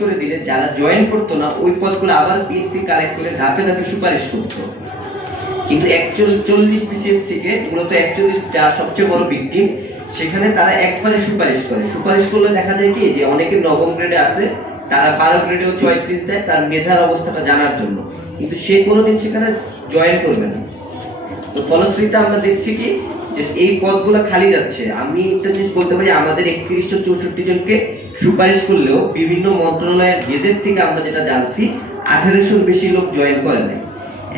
করে দিলে যারা জয়েন করতো না, ওই পদগুলো আবার বিএসসি কালেক্ট করে ধাপে ধাপে সুপারিশ করতো। কিন্তু একচল্লিশ, চল্লিশ বিসিএস থেকে মূলত একচল্লিশ যারা সবচেয়ে বড় ভিকটিম সেখানে তারা একবারে সুপারিশ করে। সুপারিশ করলে দেখা যায় কি, যে অনেকে নবম গ্রেডে আছে, তারা বারো গ্রেডেও চয়েস লিস্ট দেয়, তার মেধার অবস্থাটা জানার জন্য। কিন্তু সে কোনোদিন সেখানে জয়েন করবে না। তো ফলশ্রুতিতে আমরা দেখছি কি, যে এই পদগুলো খালি যাচ্ছে। আমি একটা জিনিস বলতে পারি, আমাদের একত্রিশশো চৌষট্টি জনকে সুপারিশ করলেও বিভিন্ন মন্ত্রণালয়ের গেজেট থেকে আমরা যেটা জানছি, আঠেরোশোর বেশি লোক জয়েন করে নাই।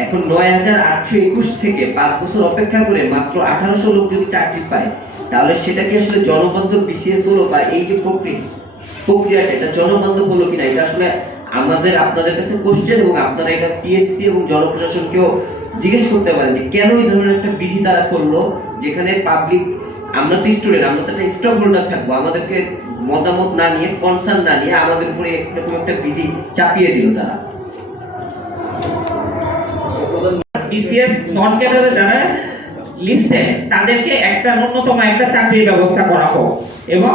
এখন নয় হাজার আটশো একুশ থেকে পাঁচ বছর অপেক্ষা করে মাত্র আঠারোশো লোক যদি চাকরি পায়, তাহলে সেটা কি আসলে জনবান্ধব বিসিএস হলো বা এই যে প্রক্রিয়া প্রক্রিয়াটা, এটা জনবান্ধব হলো কিনা, এটা আসলে আমাদের, আপনাদের কাছে কোশ্চেন এবং আপনারা এটা পিএসসি এবং জনপ্রশাসনকেও জিজ্ঞেস করতে পারেন যে কেন এই ধরনের একটা বিধি তারা করল, যেখানে পাবলিক আমরা তো স্টুডেন্ট আমরা তো একটা স্টক হোল্ডার থাকব, আমাদেরকে মতামত না নিয়ে কনসার্ন না নিয়ে আমাদের উপরে এরকম একটা বিধি চাপিয়ে দিল তারা। বিসিএস নন ক্যাডারে যারা লিস্টে তাদেরকে একটা ন্যূনতম একটা চাকরির ব্যবস্থা করা হোক এবং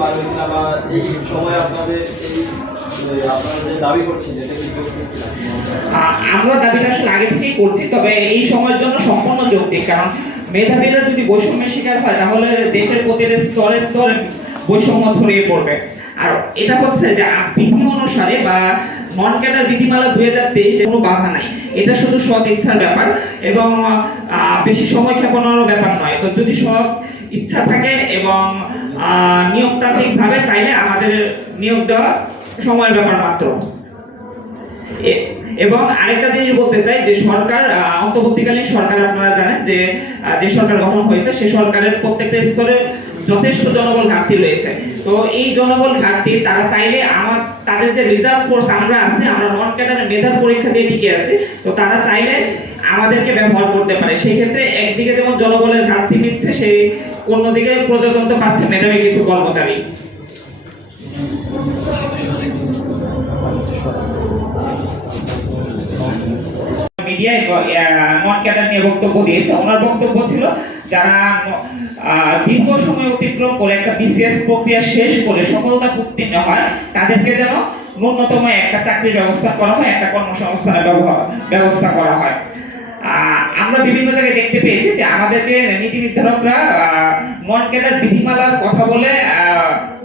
নিতে পারবে কিনা বা এই সময় আপনাদের এই আমরা দাবিটা আসলে আগে থেকেই করছি, তবে এই সময়ের জন্য সম্পূর্ণ যৌক্তিক, কারণ মেধাবীরা যদি বৈষম্যের শিকার হয়, তাহলে দেশের প্রতিটি স্তরে স্তরে বৈষম্য ছড়িয়ে পড়বে। আর এটা হচ্ছে যে বিধি অনুসারে বা নন ক্যাডার বিধিমালা দুই হাজার তেইশে কোনো বাধা নাই। এটা শুধু সৎ ইচ্ছার ব্যাপার এবং বেশি সময় ক্ষেপণেরও ব্যাপার নয়। তো যদি সব ইচ্ছা থাকে এবং নিয়োগতান্ত্রিক নিয়োগতান্ত্রিকভাবে চাইলে আমাদের নিয়োগ দেওয়া সময়ের ব্যাপার মাত্র। এবং আরেকটা জিনিস বলতে চাই যে সরকার অন্তর্বর্তীকালীন সরকার আপনারা জানেন যে যে সরকার গঠন হয়েছে সে সরকারের প্রত্যেকটা স্তরে যথেষ্ট জনবল ঘাটতি রয়েছে। তো এই জনবল ঘাটতি, তারা চাইলে আমার, তাদের যে রিজার্ভ ফোর্স আমরা আছি, আমরা নন ক্যাডারের মেধার পরীক্ষা দিয়ে টিকে আছি, তো তারা চাইলে আমাদেরকে ব্যবহার করতে পারে। সেই ক্ষেত্রে একদিকে যেমন জনবলের ঘাটতি মিটছে, সেই অন্যদিকে প্রজাতন্ত্র পাচ্ছে মেধাবী কিছু কর্মচারী। নিয়ে বক্তব্য দিয়েছে। ওনার বক্তব্য ছিল যারা দীর্ঘ সময় অতিক্রম করে একটা বিসিএস প্রক্রিয়া শেষ করে সফলতা উত্তীর্ণ হয়, তাদেরকে যেন ন্যূনতম একটা চাকরির ব্যবস্থা করা হয়, একটা কর্মসংস্থানের ব্যবস্থা করা হয়। আমরা বিভিন্ন জায়গায় দেখতে পেয়েছি যে আমাদেরকে নীতি নির্ধারকরা নন ক্যাডার বিধিমালার কথা বলে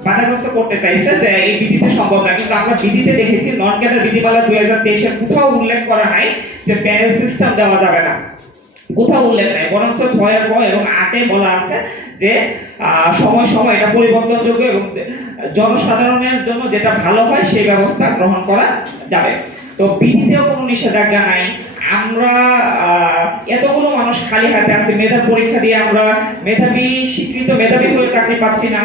বাধাগ্রস্ত করতে চাইছে যে এই বিধিতে সম্ভব না। কিন্তু আমরা বিধিতে দেখেছি, নন ক্যাডার বিধিমালা দুই হাজার তেইশে কোথাও উল্লেখ করা নাই যে প্যানেল সিস্টেম দেওয়া যাবে না। কোথাও উল্লেখ নাই, বরঞ্চ ছয় ক এবং আটে বলা আছে যে সময় সময় এটা পরিবর্তনযোগ্য এবং জনসাধারণের জন্য যেটা ভালো হয় সেই ব্যবস্থা গ্রহণ করা যাবে। তো বিধিতেও কোনো নিষেধাজ্ঞা নাই। আমরা এতগুলো মানুষ খালি হাতে আছে, মেধার পরীক্ষা দিয়ে আমরা মেধাবী, স্বীকৃত মেধাবী হয়ে চাকরি পাচ্ছি না।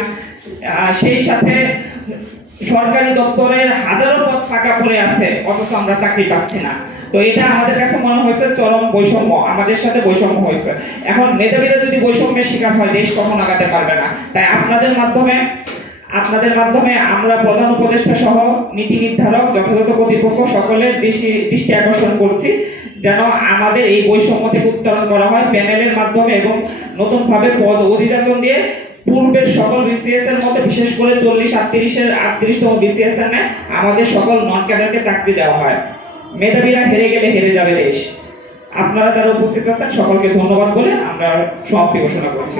সেই সাথে সরকারি দপ্তরের হাজারো পদ ফাঁকা পড়ে আছে, অথচ আমরা চাকরি পাচ্ছি না। তো এটা আমাদের কাছে মনে হয়েছে চরম বৈষম্য, আমাদের সাথে বৈষম্য হয়েছে। এখন মেধাবীরা যদি বৈষম্যের শিকার হয়, দেশ কখনো আগাতে পারবে না। তাই আপনাদের মাধ্যমে আপনাদের মাধ্যমে আমরা প্রধান উপদেষ্টা সহ, নীতি নির্ধারক, যথাযথ কর্তৃপক্ষ সকলের দৃষ্টি দৃষ্টি আকর্ষণ করছি, যেন আমাদের এই বৈষম্য থেকে উত্তরণ করা হয় প্যানেলের মাধ্যমে এবং নতুনভাবে পদ অধিযাচন দিয়ে পূর্বের সকল বিসিএস এর মধ্যে, বিশেষ করে চল্লিশ, আটত্রিশের আটত্রিশতম বিসিএস এর আমাদের সকল নন ক্যাডারকে চাকরি দেওয়া হয়। মেধাবীরা হেরে গেলে হেরে যাবে দেশ। আপনারা যারা উপস্থিত আছেন, সকলকে ধন্যবাদ বলে আমরা সমাপ্তি ঘোষণা করছি।